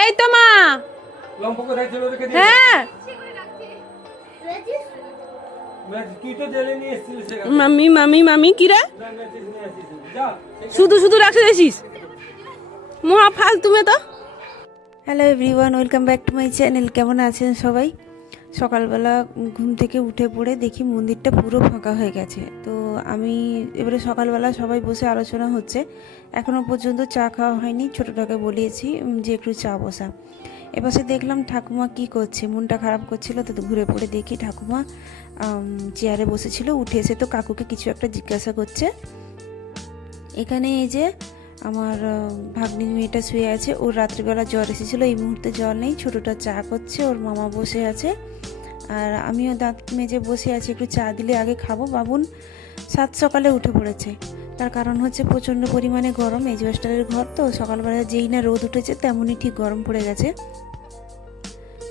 এই তো মা। হ্যাঁ মামি মামি মামি কি রে শুধু শুধু রাখতে দিছিস মহা ফালতু মে তো। Hello everyone, welcome back to my channel. কেমন আছেন সবাই? সকালবেলা ঘুম থেকে উঠে পড়ে দেখি মন্দিরটা পুরো ফাঁকা হয়ে গেছে। তো আমি এবারে সকালবেলা সবাই বসে আলোচনা হচ্ছে, এখনও পর্যন্ত চা খাওয়া হয়নি। ছোটোটাকে বলিয়েছি যে একটু চা বসা। এপাশে দেখলাম ঠাকুমা কি করছে, মনটা খারাপ করছিল, তো ঘুরে পড়ে দেখি ঠাকুমা চেয়ারে বসেছিল, উঠে এসে তো কাকুকে কিছু একটা জিজ্ঞাসা করছে। এখানে এই যে আমার ভাগ্নির মেয়েটা শুয়ে আছে, ওর রাত্রিবেলা জ্বর এসেছিলো, এই মুহূর্তে জ্বর নেই। ছোটোটা চা করছে, ওর মামা বসে আছে, আর আমিও দাঁত মেজে বসে আছি। একটু চা দিলে আগে খাবো। বাবুন সাত সকালে উঠে পড়েছে, তার কারণ হচ্ছে প্রচণ্ড পরিমাণে গরম। এজবেস্টারের ঘর তো, সকালবেলা যেই না রোদ উঠেছে তেমনই ঠিক গরম পড়ে গেছে।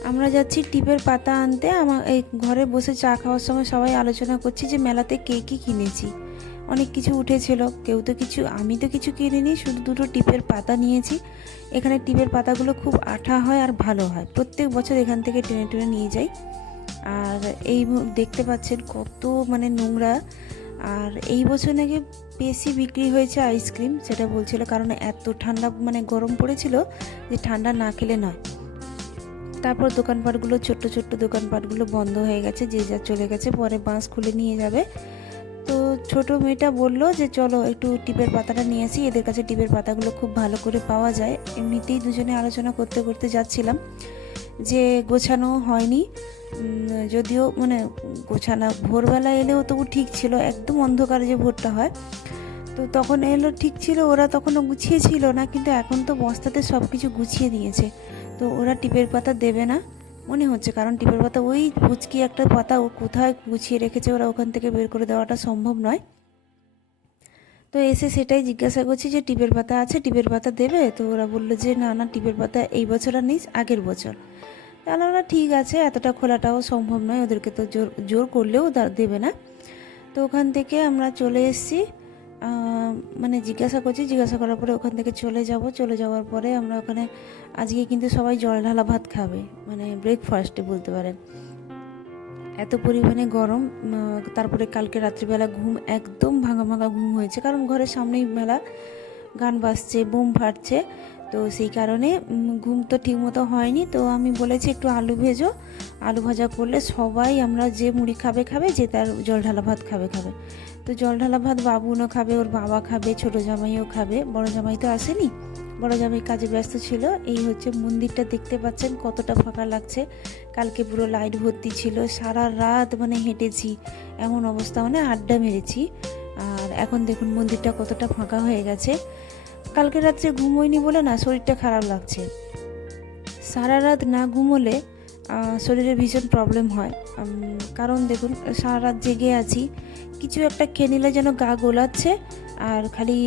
আমরা যাচ্ছি টিপের পাতা আনতে। আমার এই ঘরে বসে চা খাওয়ার সময় সবাই আলোচনা করছি যে মেলাতে কে কী কিনেছি। অনেক কিছু উঠেছিল, কেউ তো কিছু, আমি তো কিছু কিনিনি, শুধু দুটো টিপের পাতা নিয়েছি। এখানে টিপের পাতাগুলো খুব আঠা হয় আর ভালো হয়, প্রত্যেক বছর এখান থেকে টেনে টেনে নিয়ে যাই। আর এই দেখতে পাচ্ছেন কত মানে নোংরা। আর এই বছর নাকি বেশি বিক্রি হয়েছে আইসক্রিম, সেটা বলছিল, কারণ এত ঠান্ডা মানে গরম পড়েছিল যে ঠান্ডা না খেলে নয়। তারপর দোকানপাটগুলো, ছোট্ট ছোট্ট দোকানপাটগুলো বন্ধ হয়ে গেছে, যে যা চলে গেছে, পরে বাঁশ খুলে নিয়ে যাবে। তো ছোট মেয়েটা বললো যে চলো একটু টিপের পাতাটা নিয়ে আসি, এদের কাছে টিপের পাতাগুলো খুব ভালো করে পাওয়া যায়। এমনিতেই দুজনে আলোচনা করতে করতে যাচ্ছিলাম যে গোছানো হয়নি, যদিও মানে গোছানো ভোরবেলা এলেও তবু ঠিক ছিল, একদম অন্ধকার যে ভোরটা হয়, তো তখন এলো ঠিক ছিল। ওরা তখনও গুছিয়ে ছিল না, কিন্তু এখন তো বস্তাতে সব কিছু গুছিয়ে দিয়েছে। তো ওরা টিপের পাতা দেবে না মনে হচ্ছে, কারণ টিপের পাতা ওই পুচকি একটা পাতা ও কোথায় গুছিয়ে রেখেছে, ওরা ওখান থেকে বের করে দেওয়াটা সম্ভব নয়। তো এসে সেটাই জিজ্ঞাসা করছি যে টিপের পাতা আছে, টিপের পাতা দেবে? তো ওরা বললো যে না না, টিপের পাতা এই বছর আর নেই, আগের বছর। তাহলে ওরা ঠিক আছে, এতটা খোলাটাও সম্ভব নয়, ওদেরকে তো জোর জোর করলেও দেবে না। তো ওখান থেকে আমরা চলে এসেছি, মানে জিজ্ঞাসা করছি, জিজ্ঞাসা করার পরে ওখান থেকে চলে যাব। চলে যাওয়ার পরে আমরা ওখানে আজকে কিন্তু সবাই জল ঢালা ভাত খাবে, মানে ব্রেকফাস্টে বলতে পারেন, এত পরিমাণে গরম। তারপরে কালকে রাত্রিবেলা ঘুম একদম ভাঙা ভাঙা ঘুম হয়েছে, কারণ ঘরের সামনেই মেলা, গান বাজছে, বোম ফাটছে, তো সেই কারণে ঘুম তো ঠিকমতো হয়নি। তো আমি বলেছি একটু আলু ভেজো, আলু ভাজা করলে সবাই, আমরা যে মুড়ি খাবে খাবে, যে তার জল ঢালা ভাত খাবে খাবে। তো জল ঢালা ভাত বাবুনও খাবে, ওর বাবা খাবে, ছোটো জামাইও খাবে। বড় জামাই তো আসেনি, বড় জামাই কাজে ব্যস্ত ছিল। এই হচ্ছে মন্দিরটা, দেখতে পাচ্ছেন কতটা ফাঁকা লাগছে। কালকে পুরো লাইট ভর্তি ছিল, সারা রাত মানে হেঁটেছি, এমন অবস্থা, মানে আড্ডা মেরেছি। আর এখন দেখুন মন্দিরটা কতটা ফাঁকা হয়ে গেছে। কালকে রাত্রে ঘুমোইনি বলে না শরীরটা খারাপ লাগছে। সারা রাত না ঘুমোলে শরীরে ভীষণ প্রবলেম হয়, কারণ দেখুন সারা রাত জেগে আছি, কিছু একটা খেয়ে নিলে যেন গা গোলাচ্ছে, আর খালি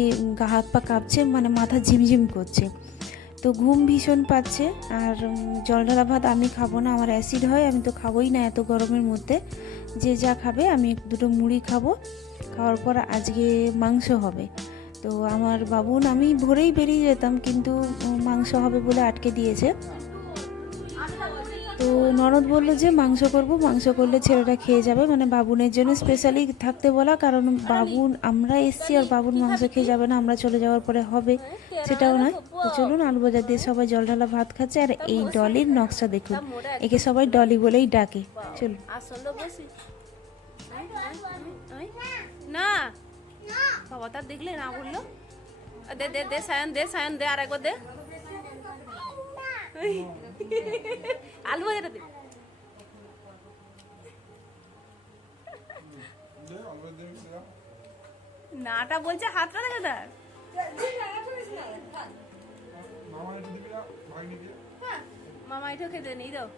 গা হাত পা কাঁপছে, মানে মাথা ঝিমঝিম করছে। তো ঘুম ভীষণ পাচ্ছে। আর জল ঢালা ভাত আমি খাবো না, আমার অ্যাসিড হয়, আমি তো খাবোই না এত গরমের মধ্যে। যে যা খাবে, আমি দুটো মুড়ি খাবো, খাওয়ার পর আজকে মাংস হবে। তো আমার বাবুন, আমি ভোরেই বেরিয়ে যেতাম, কিন্তু মাংস হবে বলে আটকে দিয়েছে। তো ননদ বললো যে মাংস করব, মাংস করলে ছেলেটা খেয়ে যাবে, মানে বাবুনের জন্য স্পেশালি থাকতে বলা, কারণ বাবুন, আমরা এসছি আর বাবুন মাংস খেয়ে যাবে না, আমরা চলে যাওয়ার পরে হবে, সেটাও নয়। তো চলুন, আলু ভাজা দিয়ে সবাই জল ঢালা ভাত খাচ্ছে। আর এই ডলির নকশা দেখুন, একে সবাই ডলি বলেই ডাকে। চলুন না বাবা, তার দেখলে না বললো, দে দে দে সায়ন, দে সায়ন, দে আর একবার দে আলু ভাজাটা দে। নাটা বলছে, হাতটা দেখে তার মামা এটাও খেতে নেই দাও।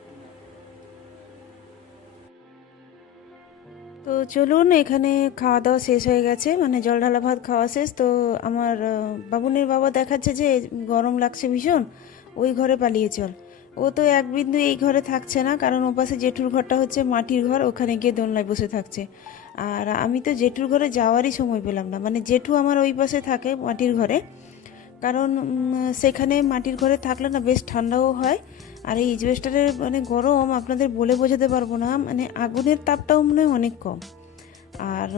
তো চলুন, এখানে খাওয়া দাওয়া শেষ হয়ে গেছে, মানে জল ঢালা ভাত খাওয়া শেষ। তো আমার বাবুনের বাবা দেখাচ্ছে যে গরম লাগছে ভীষণ, ওই ঘরে পালিয়ে চল। ও তো এক বিন্দু এই ঘরে থাকছে না, কারণ ও পাশে জেঠুর ঘরটা হচ্ছে মাটির ঘর, ওখানে গিয়ে দোলনায় বসে থাকছে। আর আমি তো জেঠুর ঘরে যাওয়ারই সময় পেলাম না, মানে জেঠু আমার ওই পাশে থাকে মাটির ঘরে, কারণ সেখানে মাটির ঘরে থাকলে না বেশ ঠান্ডাও হয়। আর এই ইজবেস্টারের মানে গরম আপনাদের বলে বোঝাতে পারবো না, মানে আগুনের তাপটাও মনে হয় অনেক কম। আর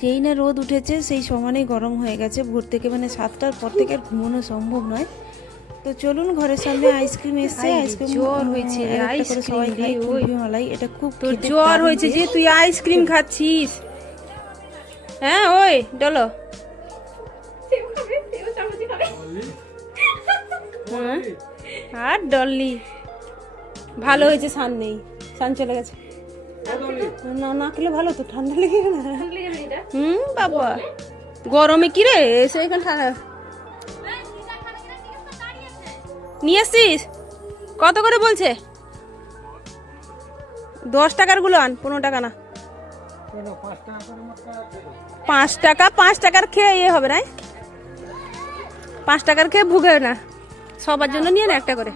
যেই না রোদ উঠেছে সেই সমানেই গরম হয়ে গেছে ভোর থেকে, মানে 7টার পর থেকে আর ঘুমানো সম্ভব নয়। তো চলুন, ঘরের সামনে আইসক্রিম এসছে, আইসক্রিম জ্বর হয়েছে, সবাই খাই কুলফি মালাই, এটা খুব তোর খেতে জ্বর দারুণ হয়েছে যে taste। তুই আইসক্রিম খাচ্ছিস। হ্যাঁ ওই ডলো, হ্যাঁ আর ডললি ভালো হয়েছে, সান নেই, সান চলে গেছে। না না খেলে ভালো তো, ঠান্ডা লেগে গেল। বাবা গরমে কি রে এসে এখানে ঠান্ডা নিয়ে এসছিস? কত করে বলছে? 10 টাকার গুলো আন, 15 টাকা না। 5 টাকা, 5 টাকার খেয়ে ইয়ে হবে না, 5 টাকার খেয়ে ভুগে না, সবার জন্য নিয়ে না একটা করে।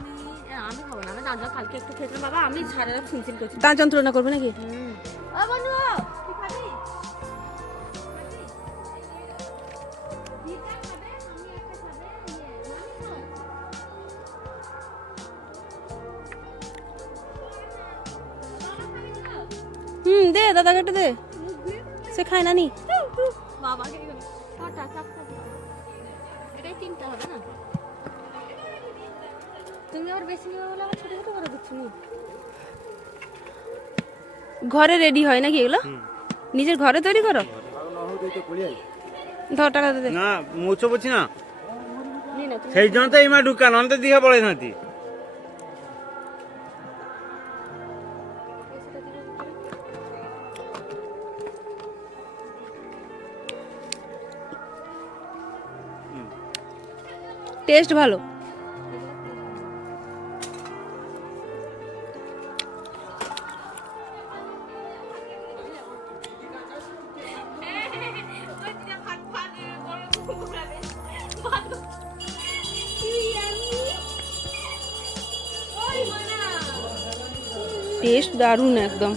দাঁত যন্ত্রণা করবে নাকি? দে দাদা কেটে দে, সে খায় না নি। ঘরে রেডি হয় নাকি এগুলো? নিজের ঘরে তৈরি করো? ধর টাকা দে। না মুছো বলছি না, সেই জন্য তো ইমা ঢুকান অন্তে দিঘা পড়ে নাতি। টেস্ট ভালো। টেস্ট দারুণ একদম।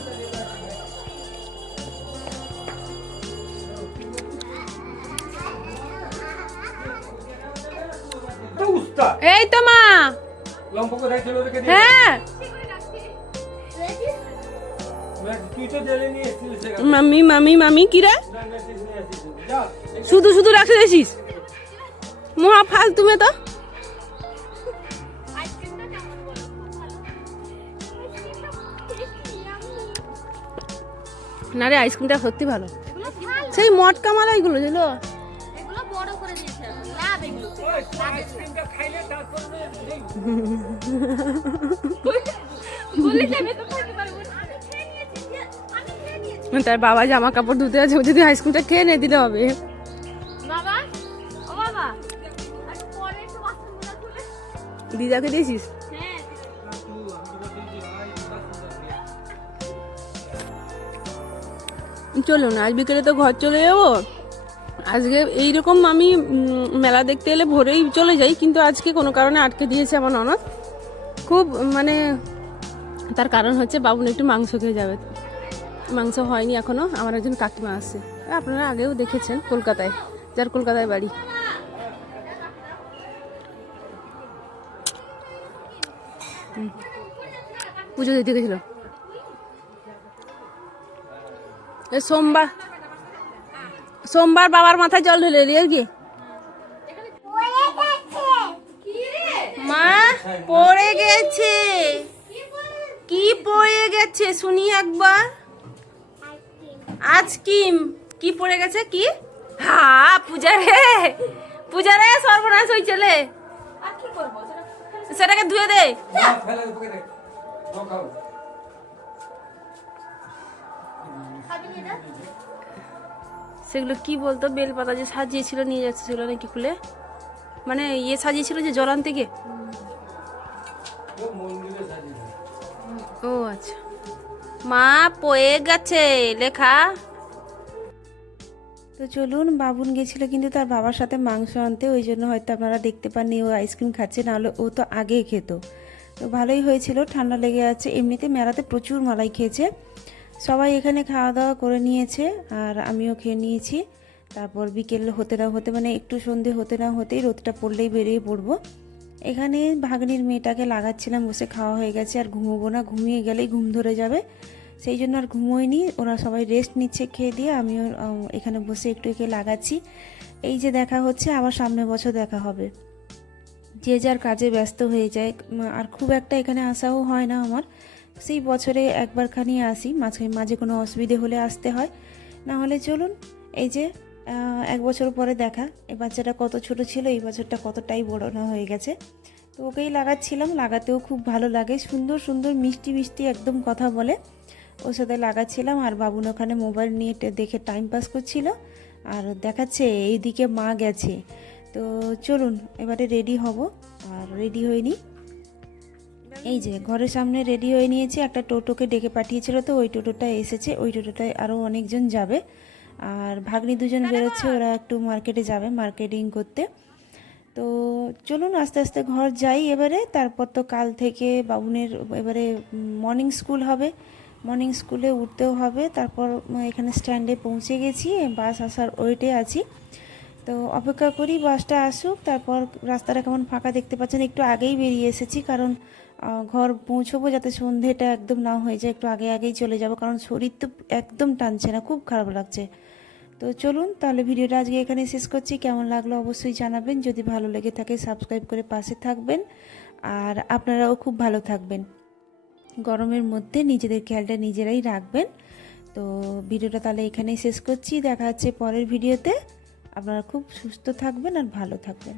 এই তো মা, হ্যাঁ মামি মামি মামি কি রে শুধু শুধু রাখতে দিয়েছিস? মহা ফালতু মে তো। না রে আইসক্রিমটা সত্যি ভালো, সেই মটকা মালাইগুলো ছিল। তার বাবা জামা কাপড় ধুতে আছে, যদি আইসক্রিমটা খেয়ে নিয়ে দিতে হবে। দিদাকে দিয়েছিস? চলো না, আজ বিকেলে তো ঘর চলে যাবো। আজকে এইরকম আমি মেলা দেখতে এলে ভোরেই চলে যাই, কিন্তু আজকে কোনো কারণে আটকে দিয়েছে আমার ননদ। খুব মানে তার কারণ হচ্ছে বাবুন একটু মাংস খেয়ে যাবে, মাংস হয়নি এখনো। আমার একজন কাকিমা আছে, আপনারা আগেও দেখেছেন, কলকাতায়, যার কলকাতায় বাড়ি। পুজো দিতে গেছিল সোমবার বাবার মাথায় জল ঢেলে এলি আর কি। মা পড়ে গেছে, কি পড়ে গেছে শুনি একবার। আইসক্রিম কি পড়ে গেছে? কি পূজা রে সর্বনাশ হয়ে চলে, সেটাকে ধুয়ে দে। সেগুলো কি বলতো, বেলপাতা যে সাজিয়েছিল নিয়ে যাচ্ছে, সেগুলো নাকি খুলে, মানে ইয়ে সাজিয়েছিল যে জল আনতে গিয়ে। ও আচ্ছা, মা পয়ে গেছে লেখা। তো চলুন, বাবুন গেছিল কিন্তু তার বাবার সাথে মাংস আনতে, ওই জন্য হয়তো আপনারা দেখতে পাননি ও আইসক্রিম খাচ্ছে, নাহলে ও তো আগেই খেত। তো ভালোই হয়েছিল, ঠান্ডা লেগে আছে। এমনিতে মেলাতে প্রচুর মালাই খেয়েছে। সবাই এখানে খাওয়া দাওয়া করে নিয়েছে আর আমিও খেয়ে নিয়েছি। তারপর বিকেল হতে না হতে মানে একটু সন্ধে হতে না হতেই রোদটা পড়লেই বেরিয়ে পড়বো। এখানে ভাগ্নির মেয়েটাকে লাগাচ্ছিলাম, বসে খাওয়া হয়ে গেছে, আর ঘুমোবো না, ঘুমিয়ে গেলেই ঘুম ধরে যাবে, সেই জন্য আর ঘুমোইনি। ওরা সবাই রেস্ট নিচ্ছে খেয়ে দিয়ে, আমিও এখানে বসে একটু একে লাগাচ্ছি। এই যে দেখা হচ্ছে, আবার সামনের বছর দেখা হবে। যে যার কাজে ব্যস্ত হয়ে যায়, আর খুব একটা এখানে আসাও হয় না আমার, সেই বছরে একবারখানি আসি, মাঝে মাঝে কোনো অসুবিধে হলে আসতে হয়, না হলে চলুন। এই যে 1 বছর পরে দেখা, এই বাচ্চাটা কত ছোট ছিল, এই বছরটা কতটাই বড় না হয়ে গেছে। তো ওকেই লাগাচ্ছিলাম, লাগাতেও খুব ভালো লাগে, সুন্দর সুন্দর মিষ্টি মিষ্টি একদম কথা বলে, ওর সাথে লাগাচ্ছিলাম। আর বাবুন ওখানে মোবাইল নিয়ে দেখে টাইম পাস করছিল, আর দেখাচ্ছে এইদিকে মা গেছে। তো চলুন এবারে রেডি হব, আর রেডি হয়নি, এই যে ঘরের সামনে রেডি হয়ে নিয়েছি। একটা টোটোকে ডেকে পাঠিয়েছিল, তো ওই টোটোটা এসেছে, ওই টোটোটায় আরও অনেকজন যাবে। আর ভাগ্নি দুজন বেরোচ্ছে, ওরা একটু মার্কেটে যাবে মার্কেটিং করতে। তো চলুন আস্তে আস্তে ঘর যাই এবারে। তারপর তো কাল থেকে বাবুনের এবারে মর্নিং স্কুল হবে, মর্নিং স্কুলে উঠতেও হবে। তারপর এখানে স্ট্যান্ডে পৌঁছে গেছি, বাস আসার ওয়েটে আছি। তো অপেক্ষা করি বাসটা আসুক। তারপর রাস্তাটা কেমন ফাঁকা দেখতে পাচ্ছেন, একটু আগেই বেরিয়ে এসেছি, কারণ ঘর পৌঁছবো যাতে সন্ধেটা একদম না হয়ে যায়, একটু আগে আগেই চলে যাব, কারণ শরীর তো একদম টানছে না, খুব খারাপ লাগছে। তো চলুন তাহলে ভিডিওটা আজকে এখানে শেষ করছি। কেমন লাগলো অবশ্যই জানাবেন, যদি ভালো লেগে থাকে সাবস্ক্রাইব করে পাশে থাকবেন, আর আপনারাও খুব ভালো থাকবেন। গরমের মধ্যে নিজেদের খেয়ালটা নিজেরাই রাখবেন। তো ভিডিওটা তাহলে এখানেই শেষ করছি, দেখা হচ্ছে পরের ভিডিওতে। আপনারা খুব সুস্থ থাকবেন আর ভালো থাকবেন।